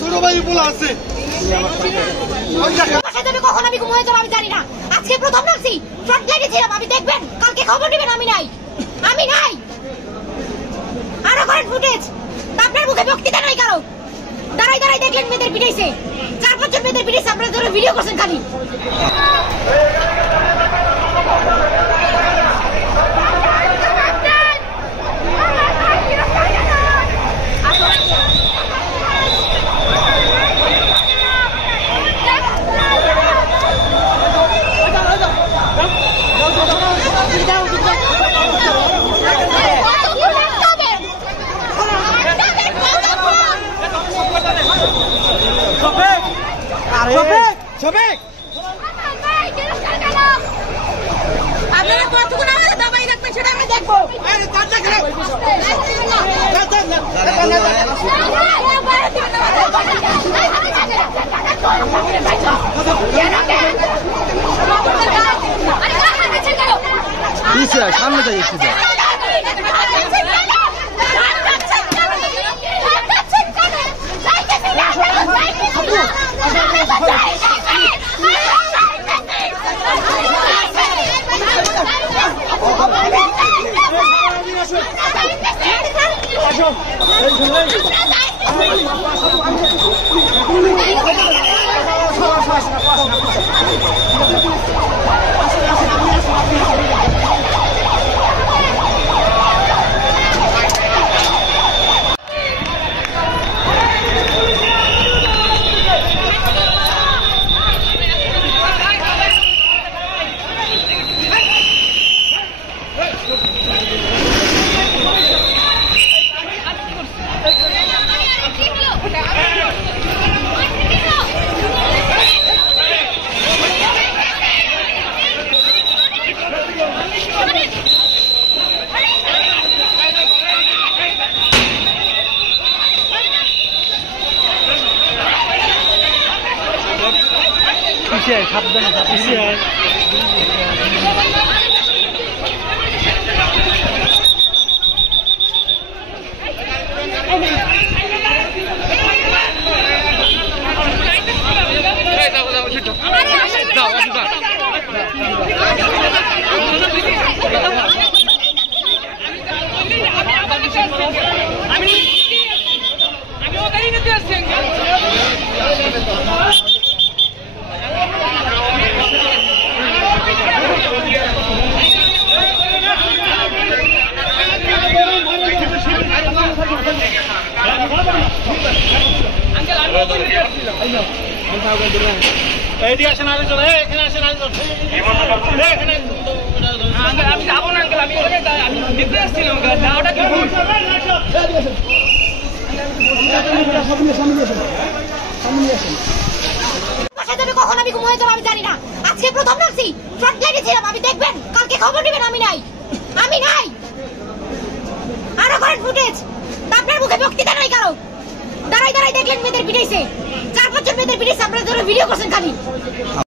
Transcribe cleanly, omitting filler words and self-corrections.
ছোট ভাই বলা আছে কখন আমি ঘুমিয়ে যাবো আমি জানি না। আজকে প্রথম নামছি, ফ্রন্ট লাইনে ছিলাম। আমি দেখবেন, কালকে খবর নেবেন। আমি নাই আরো করেন ফুটেজ। আপনার মুখে বক্তৃতা নাই কারো। দাঁড়াই দেখলেন মেয়েদের পিটাইছে, 4-5 জন মেয়েদের পিটাইছে। আপনারা ধরে ভিডিও করছেন খালি। আপনারা কতক্ষণ আমাদের দাবাই রাখবেন সেটা আমরা দেখবো। সামনে যাই একটু সাবধানে আমি যাবো না আঙ্কেল, আমি দেখতে আসছিলাম। কখন আমি ঘুমিয়ে যাবো আমি জানি না। আজকে প্রথম নামছি, ফ্রন্ট লাইনে ছিলাম। আমি দেখবেন, কালকে খবর নেবেন। আমি নাই আরো করেন ফুটেজ। আপনার মুখে বক্তৃতা নাই কারো। দাঁড়াই দেখলেন মেয়েদের পিটাইছে, 4-5 জন মেয়েদের পিটাইছে। আপনারা ধরে ভিডিও করছেন খালি।